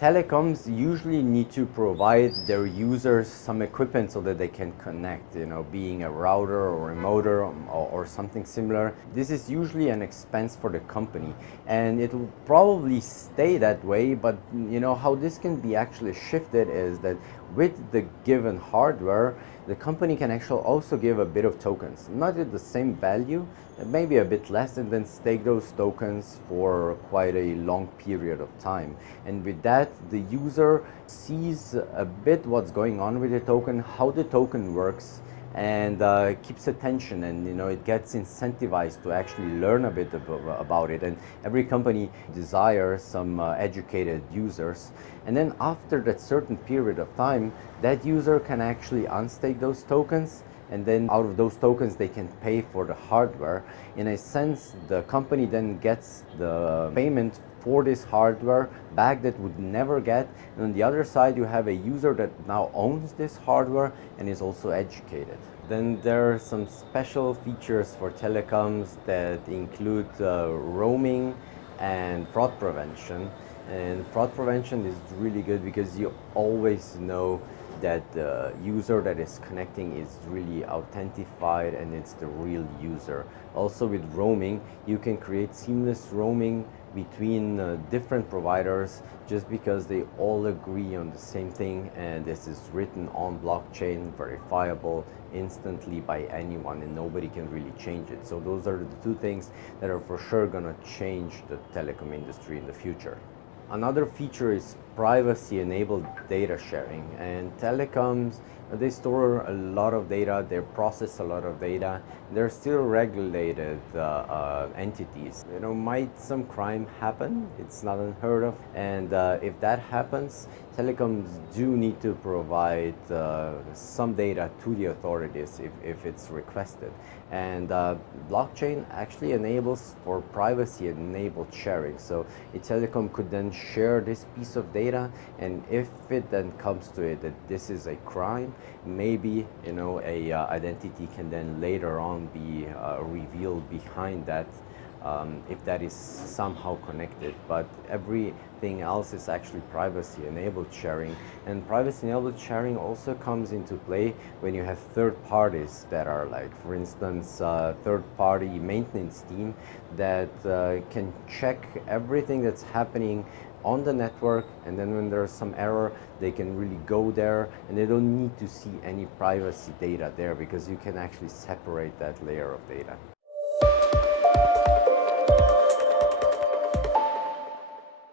Telecoms usually need to provide their users some equipment so that they can connect, being a router or a modem or something similar. This is usually an expense for the company, and it will probably stay that way, but how this can be actually shifted is that with the given hardware, the company can actually also give a bit of tokens, not at the same value, maybe a bit less, and then stake those tokens for quite a long period of time. And with that, the user sees a bit what's going on with the token, how the token works, and keeps attention, and it gets incentivized to actually learn a bit about it. And every company desires some educated users, and then after that certain period of time, that user can actually unstake those tokens, and then out of those tokens they can pay for the hardware. In a sense, the company then gets the payment for this hardware back that would never get, and on the other side you have a user that now owns this hardware and is also educated. Then there are some special features for telecoms that include roaming and fraud prevention. And fraud prevention is really good because you always know that the user that is connecting is really authenticated and it's the real user. Also with roaming, you can create seamless roaming between different providers just because they all agree on the same thing, and this is written on blockchain, verifiable instantly by anyone, and nobody can really change it. So those are the two things that are for sure going to change the telecom industry in the future. Another feature is privacy-enabled data sharing, and telecoms, they store a lot of data, they process a lot of data. They're still regulated entities. Might some crime happen? It's not unheard of, and if that happens, telecoms do need to provide some data to the authorities if it's requested. And blockchain actually enables for privacy-enabled sharing. So a telecom could then share this piece of data, and if it then comes to it that this is a crime, maybe a identity can then later on be revealed behind that, if that is somehow connected. But everything else is actually privacy-enabled sharing, and privacy-enabled sharing also comes into play when you have third parties that are, like, for instance, third-party maintenance team that can check everything that's happening on the network, and then when there's some error, they can really go there, and they don't need to see any privacy data there because you can actually separate that layer of data.